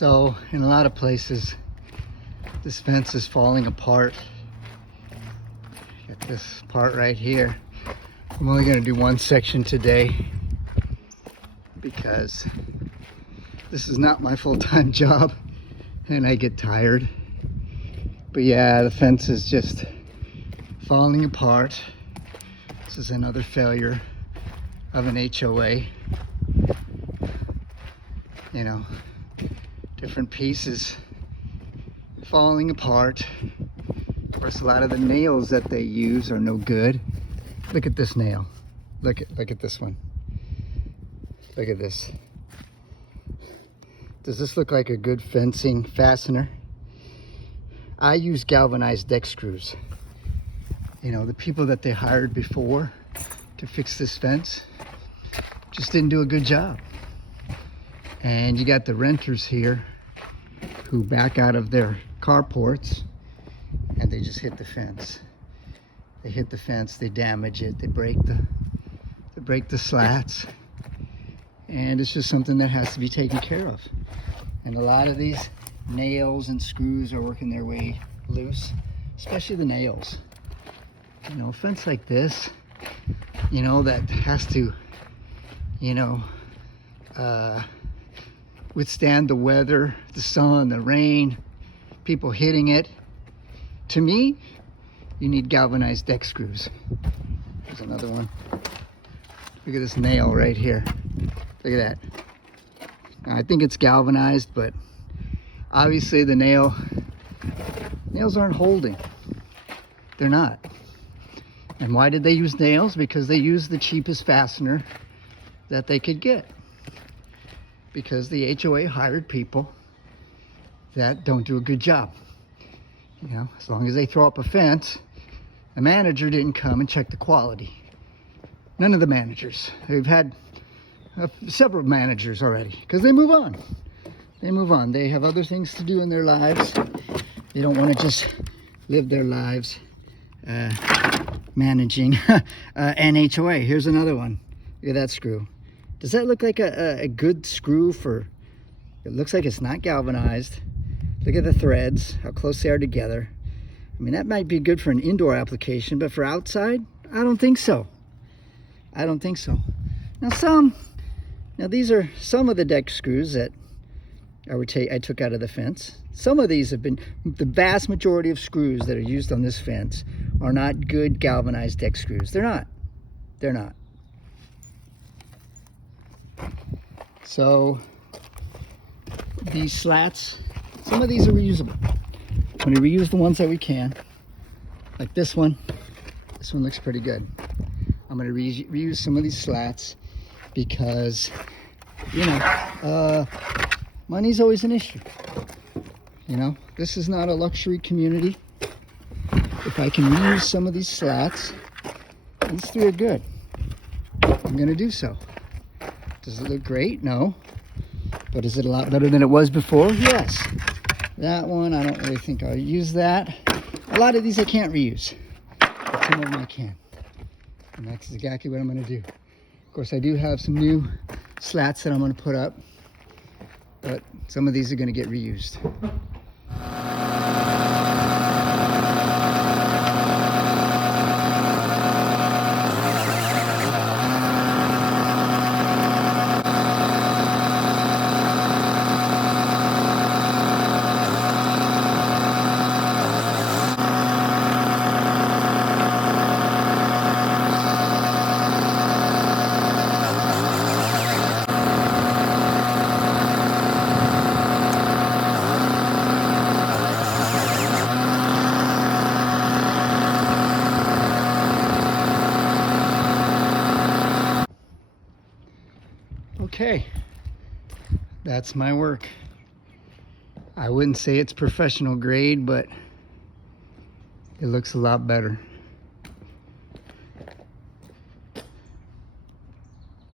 So in a lot of places, this fence is falling apart. Got this part right here. I'm only going to do one section today because this is not my full-time job and I get tired. But yeah, the fence is just falling apart. This is another failure of an HOA. You know, different pieces falling apart. Of course, a lot of the nails that they use are no good. Look at this nail. Look at this one. Look at this. Does this look like a good fencing fastener? I use galvanized deck screws. You know, the people that they hired before to fix this fence just didn't do a good job. And you got the renters here who back out of their carports and they just hit the fence. They hit the fence, they damage it, they break the slats. And it's just something that has to be taken care of. And a lot of these nails and screws are working their way loose, especially the nails. You know, a fence like this, you know, that has to, you know, withstand the weather, the sun, the rain, people hitting it. To me, you need galvanized deck screws. There's another one. Look at this nail right here. Look at that. Now, I think it's galvanized, but obviously the nails aren't holding. They're not. And why did they use nails? Because they used the cheapest fastener that they could get. Because the HOA hired people that don't do a good job. You know, as long as they throw up a fence, the manager didn't come and check the quality. None of the managers. They've had several managers already because they move on. They move on. They have other things to do in their lives. They don't want to just live their lives managing an HOA. Here's another one. Look at that screw. Does that look like a good screw for... It looks like it's not galvanized. Look at the threads, how close they are together. I mean, that might be good for an indoor application, but for outside, I don't think so. I don't think so. Now these are some of the deck screws that I took out of the fence. Some of these have been, the vast majority of screws that are used on this fence are not good galvanized deck screws. They're not. They're not. So these slats, some of these are reusable. I'm going to reuse the ones that we can. Like this one. This one looks pretty good. I'm going to reuse some of these slats because, you know, money's always an issue. You know, this is not a luxury community. If I can reuse some of these slats, these three are good. I'm going to do so. Does it look great? No. But is it a lot better than it was before? Yes. That one, I don't really think I'll use that. A lot of these I can't reuse, but some of them I can. And that's exactly what I'm going to do. Of course, I do have some new slats that I'm going to put up, but some of these are going to get reused. Okay, that's my work. I wouldn't say it's professional grade, but it looks a lot better.